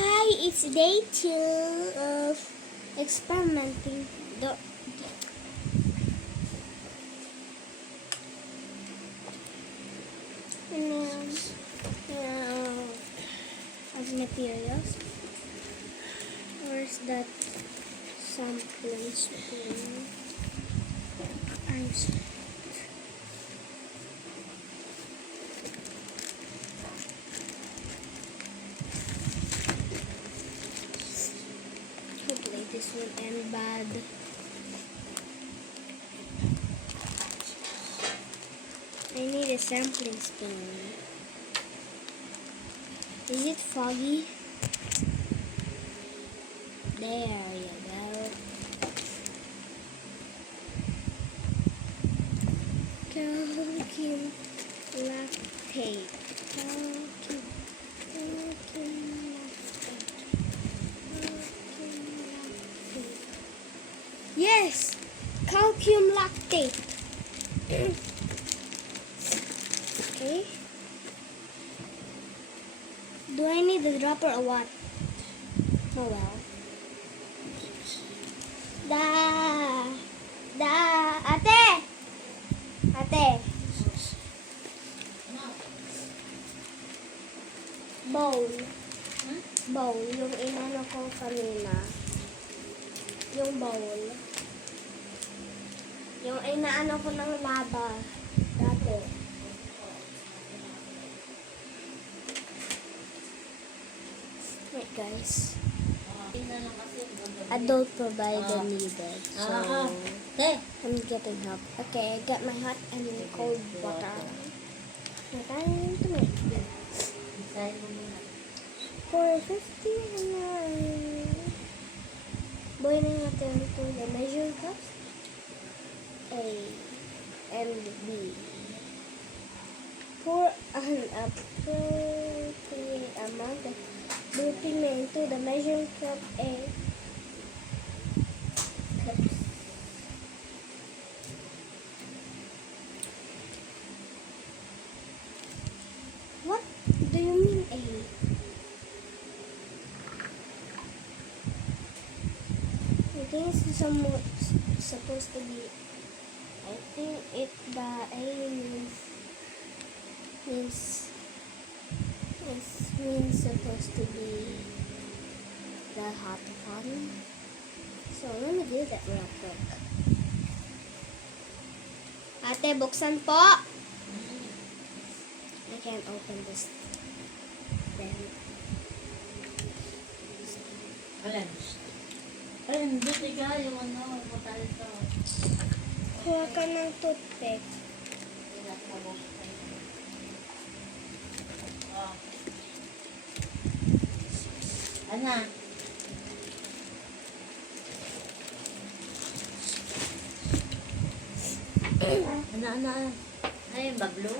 Hi, it's day 2 of experimenting. Now, of materials. Where's that sampling spoon? Hopefully this will end bad. I need a sampling spoon. Is it foggy? There you go. Calcium lactate. Calcium lactate. Yes! Calcium lactate. Okay. Do I need a dropper or what? Oh well. Ate! Ate! Bowl. Bowl. Yung inano ko kanina. Yung bowl. Yung inaano ko ng laba. Dati. Wait guys. Adult provider needed. So, I'm getting help. Okay, I got my hot and cold water. My time to make. 450 boiling natin to the measuring cup. A and B. Pour an appropriate amount of dripping into the measuring cup A. Cups. What do you mean A? I think it's supposed to be. I think the A means supposed to be the hot one. So let me do that real quick. Ate, buksan po. I can't open this. Then. Ayun, buti ka yung ano, butal ito. Kuha ka ng toothpick. Ana? Ana. Ay, bablo?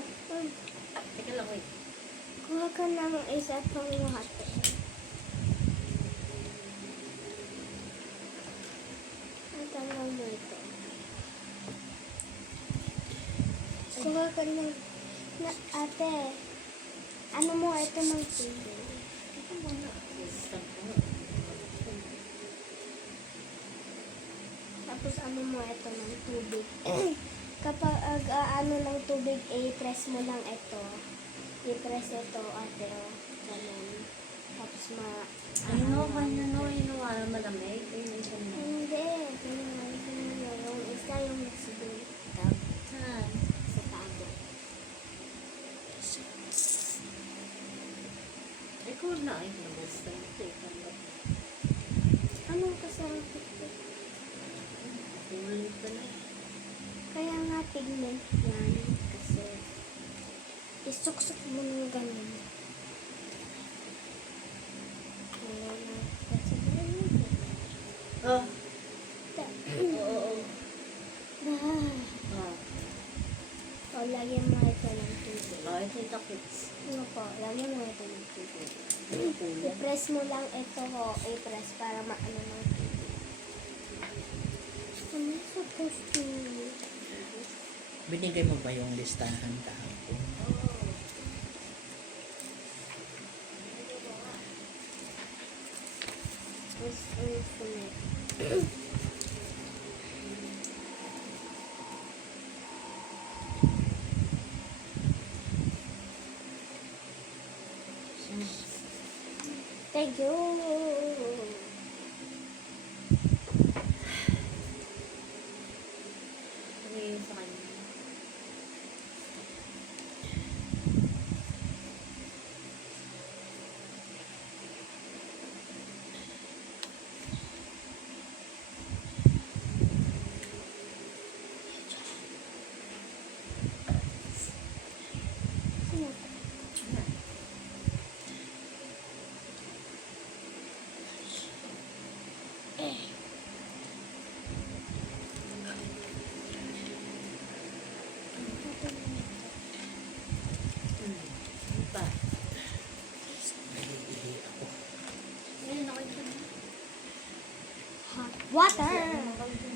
Teka lang, wait. Kuha ka ng isa pang hot. Tanggal mo ito. Kuha ka ng ate. Ano mo ito ng tubig? Tapos ano mo ito ng tubig? Kapag ano ng tubig, i-press mo lang ito. I-press ito ate. Ganun. Tapos Inuwala malamig. Hindi. Yung isa yung nagsigil. Saan? Sa tago. Ikaw na ay nabasta ito. Anong kasama ito? Ulit ka na. Kaya nga pigment yan. Kasi isuksok mo ng ganun. Kaya na. Kasi Oh. Oo. O, lagyan mo ito ng tubig. Ito yung takits. Ano po, lagyan mo ito ng tubig. I-press mo lang ito ho. I-press para maano ng tubig. Ano supposed to? Binigay mo ba yung listahan kahapon? infinite. Thank you. Ano sa kanya? Ano pa? Nag-iihi ako. Ayun, ako ito. Hot water. Ano ba ito?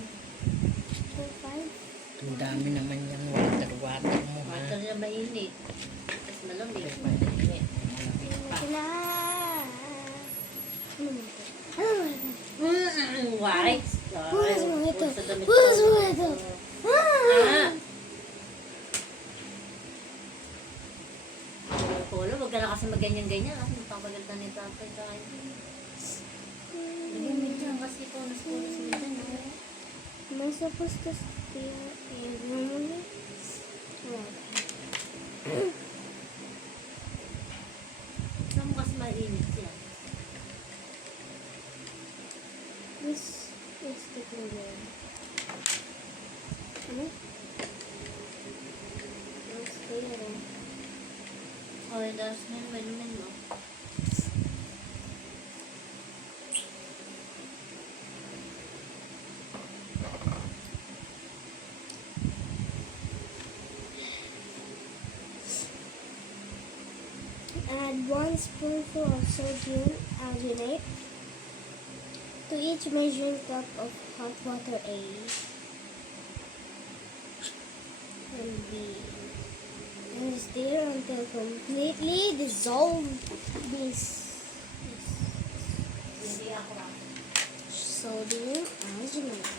2, 5. Ang dami naman yung water mo, ha? Water na mainit. Tapos malamig. Pero mainit. Sila. Ano mo ito? Ano mo ito? White. Punas mo ito. Sa damit Punas ko. mo ito. Ah! Polo, wag ka na kasi mag-ganyan-ganyan. Kasi magpapaganda ni tatay tayo. Lagyan mo dyan kasi punas-punas mo dyan. Am I supposed to stay in room? Saan mo kasi mainit yan? This is sticking there. Ano? I'll stay there. O, yung dustbin, win mo. Add 1 spoonful of sodium alginate to each measuring cup of hot water A and B. And stir until completely dissolved this Hindi ako lang. sodium alginate.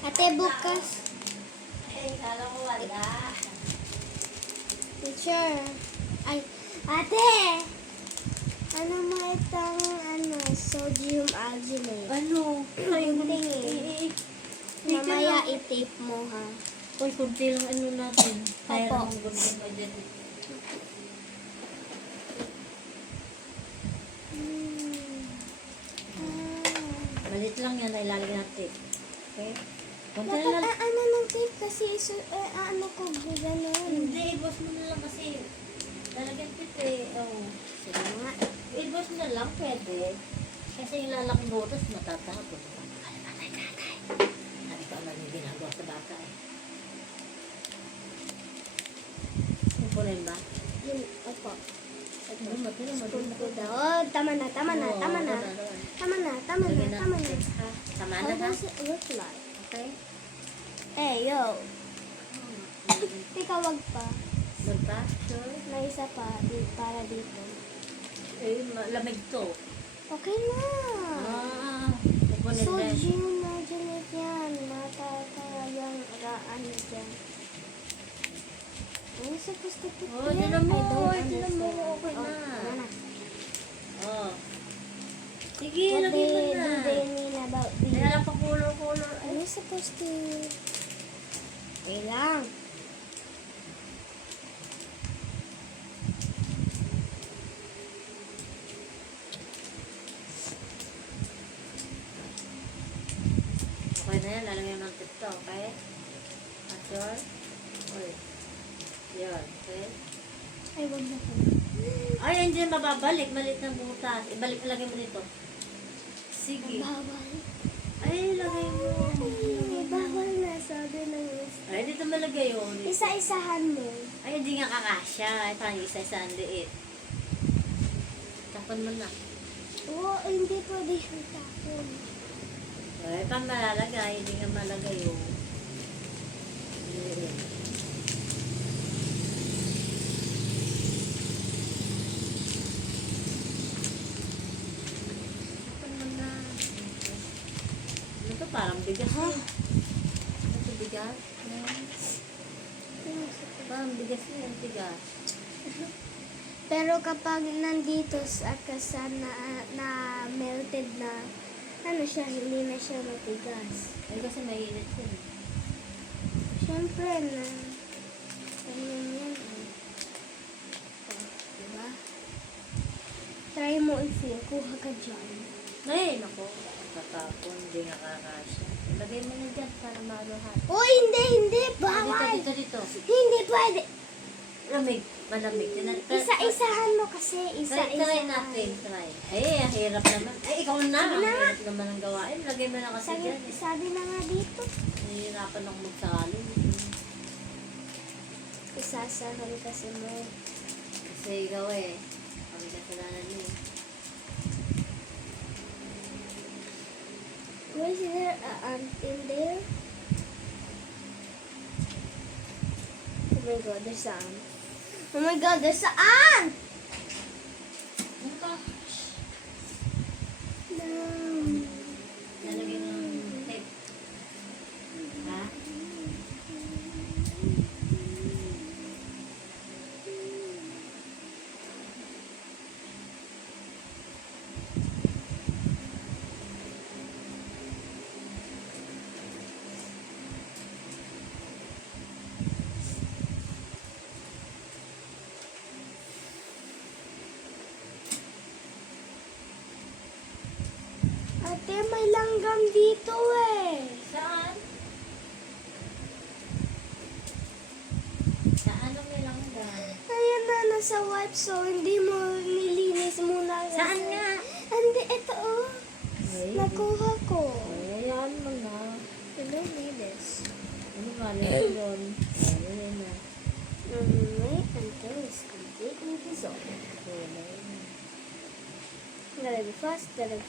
Ate, bukas. Eh, kala ko wala. Teacher. Ay, ate! Ano mo itong sodium alginate? Ano? Yung tingin. Mamaya i-tape mo ha. Uy, kunti lang ano natin. Kaya Opo. namang gawin mo dyan. Malit lang yan, ay lalagyan natin. Okay? Kunti Dapat na lang. ano ng tape kasi ano ko gano'n. Hindi, i-boss mo na lang kasi. Lalagyan kita eh. Oh. Sige nga. I-boss mo na lang, pwede. Kasi yung lalaking butas, matatapos. Sabi ko naman yung ginagawa sa bata eh. Simpunin ba? Yun, opo. Ano, matira, Spoon ko matira. daw. Oh, tama na, tama na, tama na. Tama na, tama na, Lagyan tama na. natin. Ha? Tama How na ha? does it look like? Okay? Eh, yo. Teka, wag pa. Doon pa? Sure? May isa pa para dito. Eh, lamig to. Okay na. Pupunin din. Sodium alginate yan. Matatayang ano dyan. Are you supposed to put Oh, here? tinan mo, I don't tinan mo, understand. okay na. Tama na. Oh. Sige, What lagyan mo do na. they mean about Ay, the... alam pa color. Are you supposed to... Wait lang. Okay na yan, lalagyan ng tip to, okay? At sure? Uy. Yan, okay? Ay, wag na po. Ay, hindi mababalik. Malit ng butas. Ibalik, lagay mo dito. Sige. Bawal. Ay, lagay mo. Ay, bawal na. Sabi ng Ay, dito malagay yun. isa-isahan mo. Ay, hindi nga kakasya. Ito yung isa-isa ang liit. Tapon mo na. Oo, hindi pwede siyang tapon. Ay, pa malalagay. Hindi nga malagay yun. Liit. Tapon mo na. parang bigas eh. Ito bigas. Parang bigas eh, ang bigas. Pero kapag nandito sa na melted na, ano siya, hindi na siya matigas. Ay kasi mainit yun. Siyempre na, ano yan eh. Oh, diba? Try mo i-feel, kuha ka dyan. Ay, naku. Tatapon, hindi nakakasya. Ilagay mo na dyan para maluhat. Oh, hindi, Dito, bawal! dito. Hindi pwede. Lamig, malamig. Isa-isahan mo kasi, Try isa-isahan. natin, try. Ay, ang hirap naman. Ay, ikaw na. Sige Ang na. hirap naman ang gawain. Lagay mo na kasi Sabi, dyan. sabi na nga dito. Nahihirapan ako magsali. Isasahan kasi mo. Kasi ikaw eh. Kami kasalanan mo eh. Was there an ant in there? Oh my god, there's an ant. Oh my god, there's an ant! No. Nalagay mo ng tape. Ha? Ate, may langgam dito eh. Saan? Saan ang may langgan? Ayan na, nasa wipe so hindi mo nilinis muna. Saan nga? Hindi, ito oh. Ay, Nakuha ko. ayan mo na. You don't need this. Ano ba? Lagay doon. Ayan na. Wait until it's completely dissolved. Ayan na yun. Gotta be fast, gotta be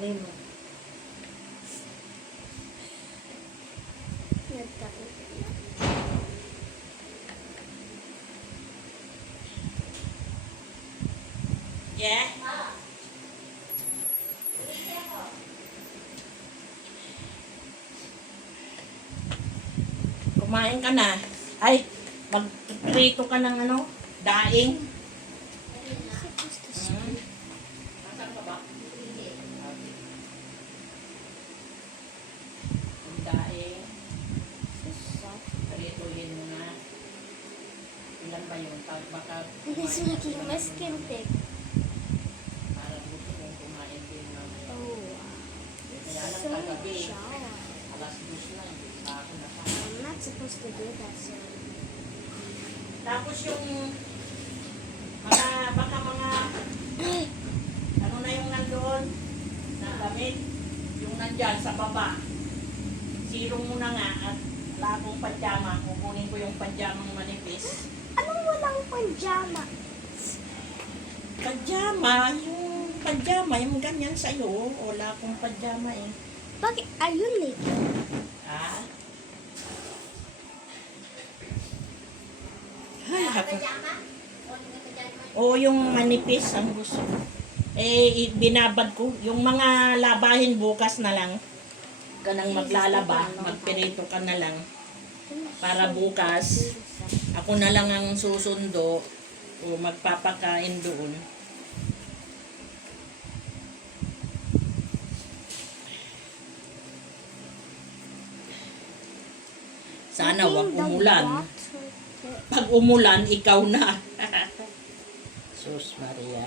Lagay mo. nagtaon. Yeah? Kumain ka na. Ay, magprito ka ng ano, daing. Hmm. Nasaan ka ba? Ang daing. Prituhin mo na. Ilan ba yun? Baka It's making my skin thick. parang gusto kong kumain din mamaya. Oh, Kaya lang so kagabi, shy. alas 2 na, hindi pa ako nakain. I'm not supposed to do that, so. Tapos yung mga, baka mga, ano na yung nandoon, na damit, yung nandyan sa baba. Silong mo na nga at wala akong pajama. Kukunin ko yung pajamang manipis. Anong walang pajama? Pajama, yung pajama, yung ganyan sa'yo. Wala akong pajama eh. Bakit? Ayun eh. Ah? Ay, ako. Oo, yung manipis ang gusto. Eh, binabad ko. Yung mga labahin bukas na lang. Ka nang maglalaba, magpirito ka na lang. Para bukas, ako na lang ang susundo o magpapakain doon. Sana wag Making the umulan. water thick. Pag umulan, ikaw na. Sus Maria.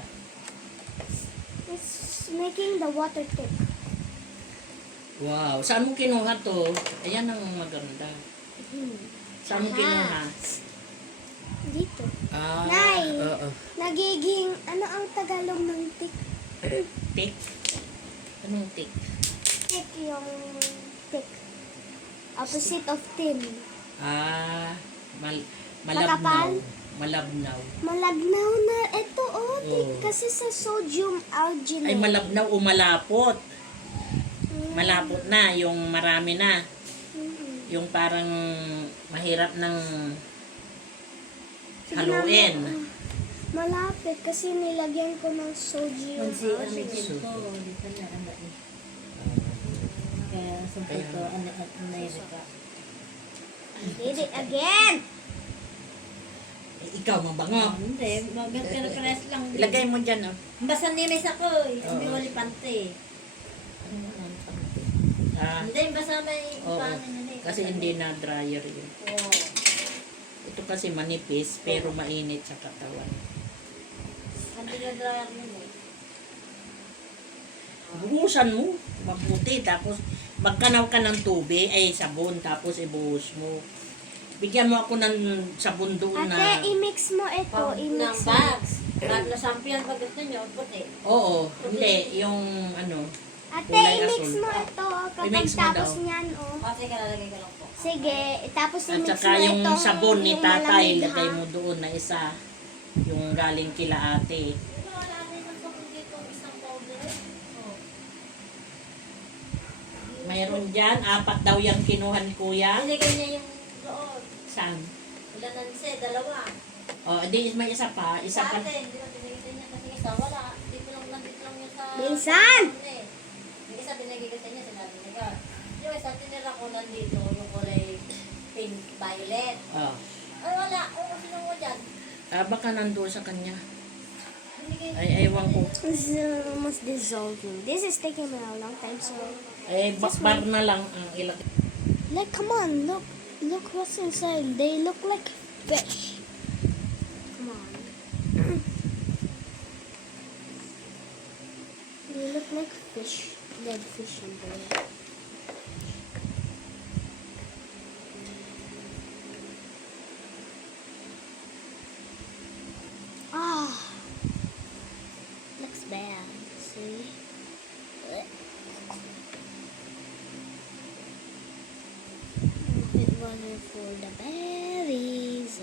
It's making the water thick. Wow, saan mo kinuha to? Ayan ang maganda. Saan mo Aha. kinuha? Dito. Ah, Nay. oo. Nagiging, ano ang Tagalog ng thick? Tik. Anong tik? Thick yung thick. Opposite of thin. Ah, Makapal? malabnaw. Malabnaw. Malagnaw na. Ito oh, thick. Oo. Kasi sa sodium alginate. Ay, malabnaw o malapot. Mm. Malapot na, yung marami na. Mhm. Yung parang mahirap ng Sige haluin. na, malapit kasi nilagyan ko ng soju yung Kung si asin. Amigin ko, dito na ang dati. Kaya sabi ko, ano ka. Did it again! Ikaw mabango. Hindi, maganda ka na pares lang. Ilagay mo dyan, oh. Basta nilis ako eh. Oo. Hindi wali pante. Ah, Hindi, basta may oo. paano nila eh. Kasi hindi na dryer yun. Oo. Ito kasi manipis, pero mainit sa katawan. Hindi na dryer nun eh. Buhusan mo, mabuti. Tapos, magkanaw ka ng tubig, ay sabon, tapos ibuhos mo. Bigyan mo ako ng sabon doon na... Ate, i-mix mo ito. Pag I-mix ng mo. bags. Bags na sampian pag gusto nyo, puti. Oo, hindi. Yung ano... Ate, kulay i-mix asul. mo ito. Kapag I-mix mo tapos daw. niyan, oh. Kasi kalalagay ko lang po. Sige, tapos At i-mix saka mo yung itong sabon ni yung tatay, malamig, lagay ha? mo doon na isa. Yung galing kila ate. Wala natin ng sabon dito, isang powder eh. Oo. Mayroon dyan, 4 daw yung kinuha ni kuya. Binigay niya yung doon. Saan? Ilan na siya, dalawa. O, di may isa pa. Isa Sa pa. atin, di ba binigay niya kasi isa, wala. Dito lang yun sa... Minsan! Yung isa binigay kasi niya, sinabi niya. Yung isa, tinira ko nandito, yung kulay pink violet. O. Ay, wala. Ano sino mo dyan? Baka nandoon sa kanya. Binigay niya. Ay, ewan ko. This is almost dissolving. This is taking me a long time, so... Bakbar na lang ang ilagay. Like, come on, look. Look what's inside. They look like fish. Come on. They look like fish. Dead fish in there. Ah. Looks bad. See? It wasn't for the berries.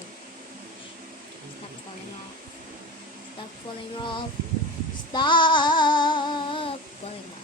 Stop falling off. Stop falling off. Stop falling off.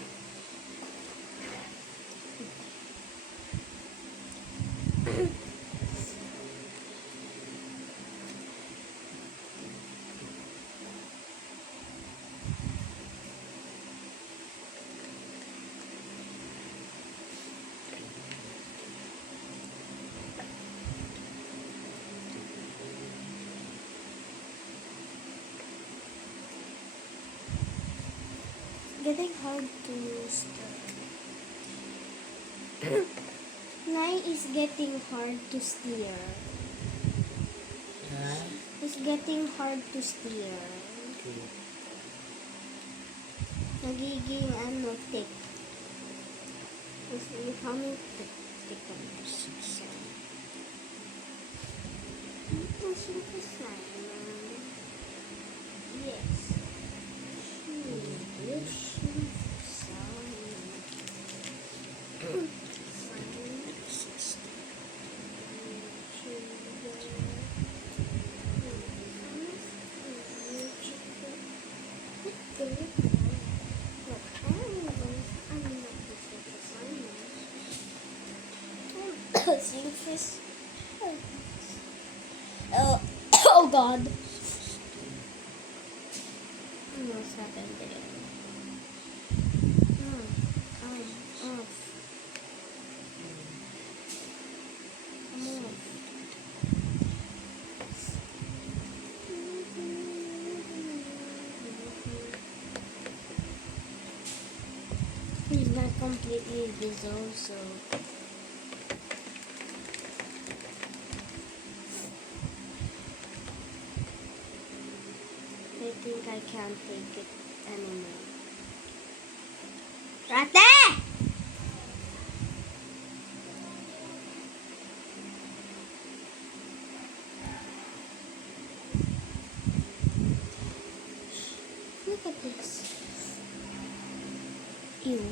Getting hard to stir. Nine is getting hard to steer. It's getting hard to steer. Nagiging ano, thick. It's becoming thick. Pushing the slime. Yes. Silfish. Oh, oh God. What's happened there? Off. Come off. He's not completely dissolved, so I think I can't take it anymore. Rate! Look at this. Ew.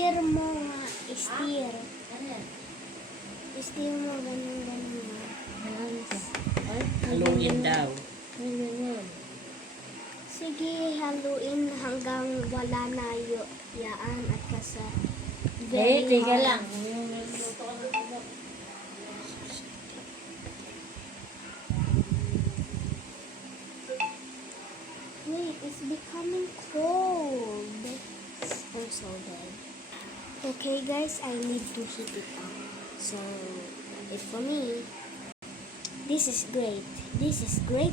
I-steer mo nga. I-steer. Ano yan? I-steer mo, ganun nga. Ay, Haluin daw. ano yan? Sige, haluin hanggang wala na yaan at kasa Eh, tiga hard. lang. Yung niluluto ko ng tubok. Wait, it's becoming cold. I'm so dead. Okay guys, I need to heat it up. So, it's for me. This is great. This is great.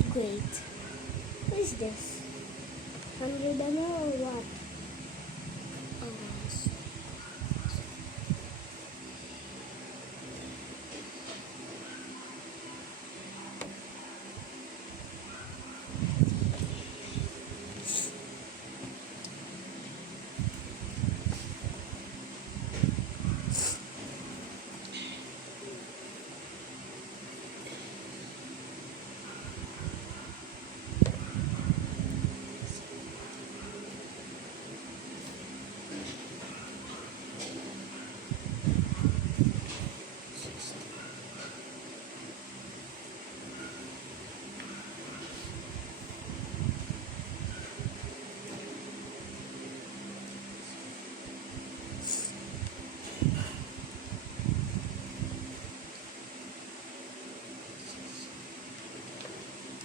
What is this? 100 ano or what? Oh, yes.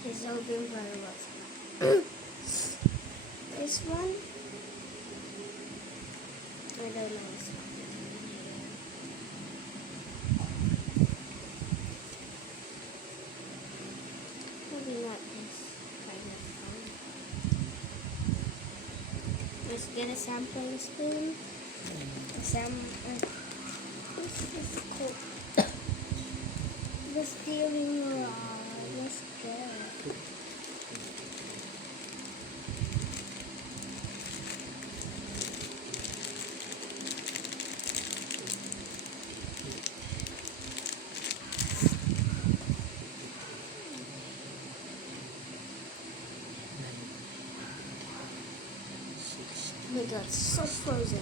Dissolving very well. This one, I don't know. Maybe not this kind of one. Let's get a sampling spoon. This is cool. The steering rod. Let's go. Oh my god, so frozen.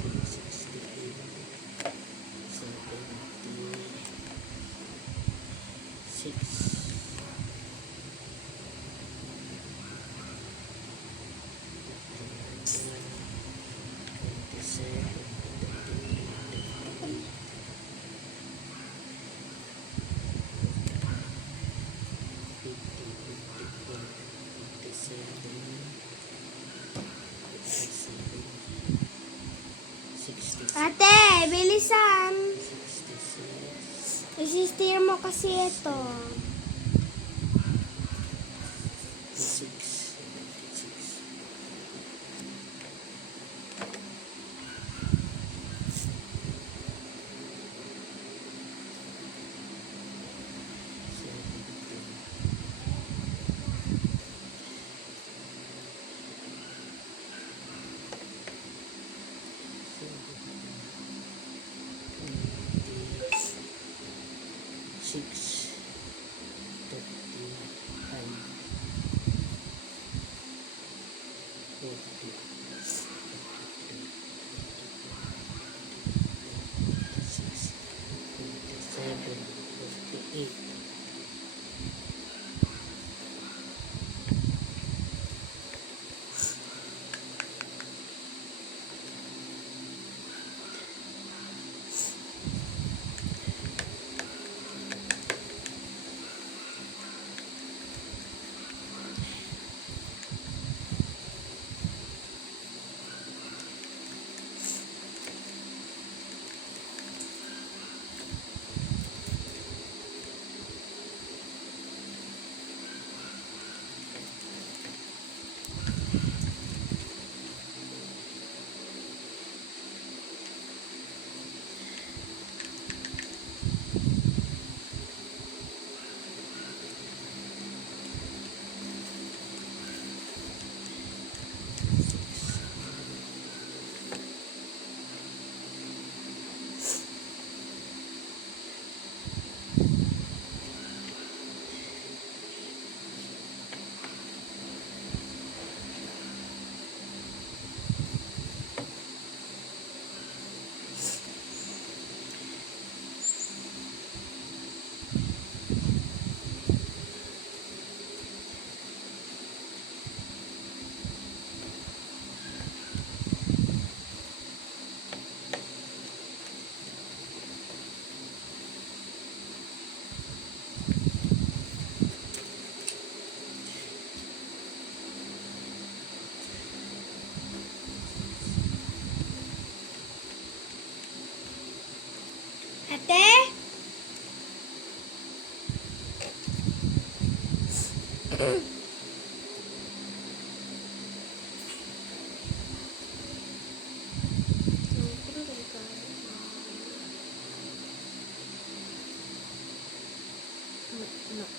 6. Ate, bilisan! Isi-steer mo kasi ito. 6.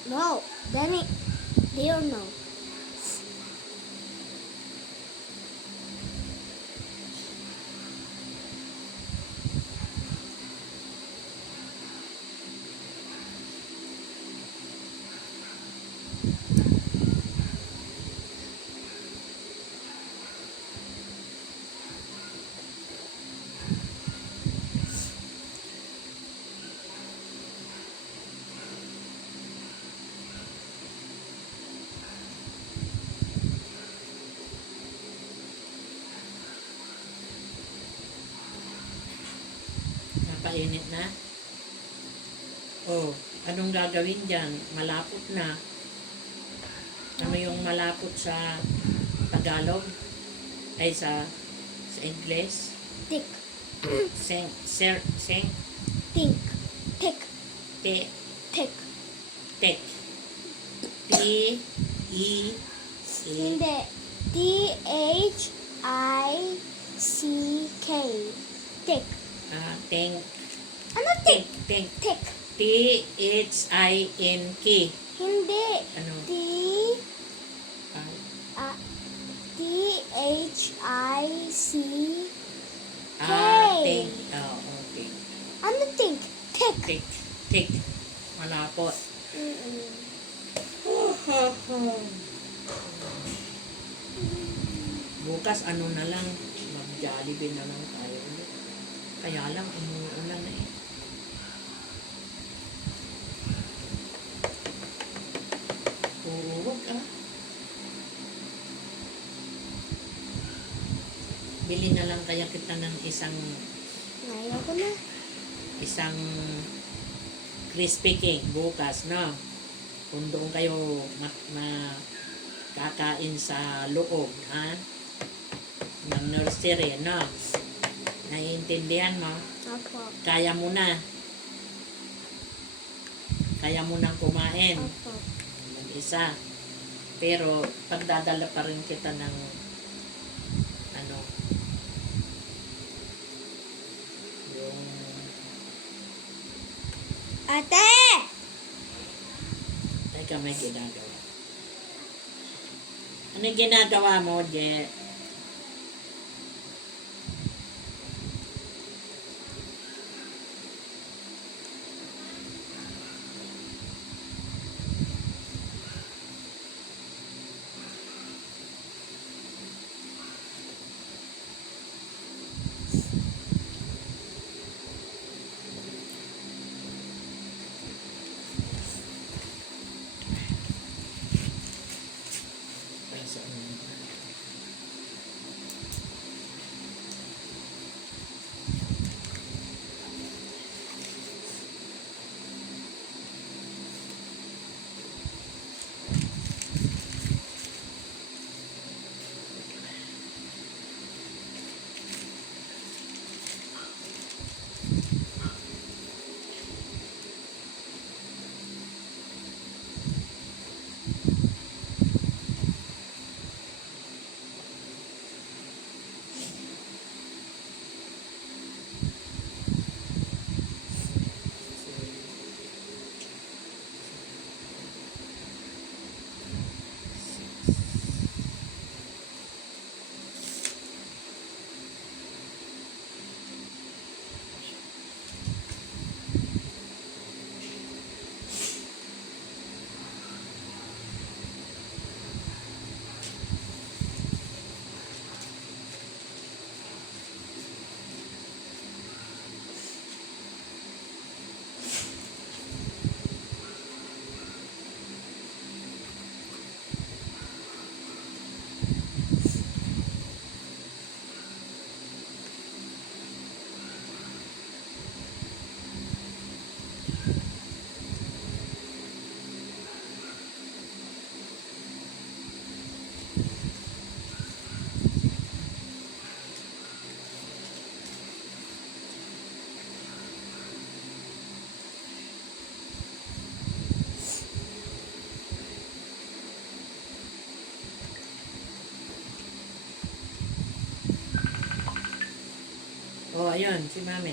No, Danny, they don't know. Napainit na. Oh, anong gagawin dyan? Malapot na. Ano yung malapot sa Tagalog? Ay, sa English? Tick, Sing, sing, think, tick, te, tick. tek. T, E, E, Hindi. Thick. Tick. ting, Ano ting, tick? ting. Tick. T-H-I-N-K. Hindi. Ano? T. Ah, Thick. ting. Oh, okay. Ano think? Tick. Tik, tik. Malapot. Bukas ano na lang, mag-Jollibee na lang tayo ulit. Kaya lang, umuulan na eh. Oo, wag ah. Bili na lang kaya kita ng isang Ayoko na. crispy cake bukas, no? Kung doon kayo kakain sa loob, ha? Ng nursery, no? Naiintindihan mo? Opo. Kaya mo na. Kaya mo nang kumain. Opo. Mag-isa. Pero, pagdadala pa rin kita ng ano, yung Ate! teka, may ginagawa. Ano yung ginagawa mo, Je? ayun, si Mami.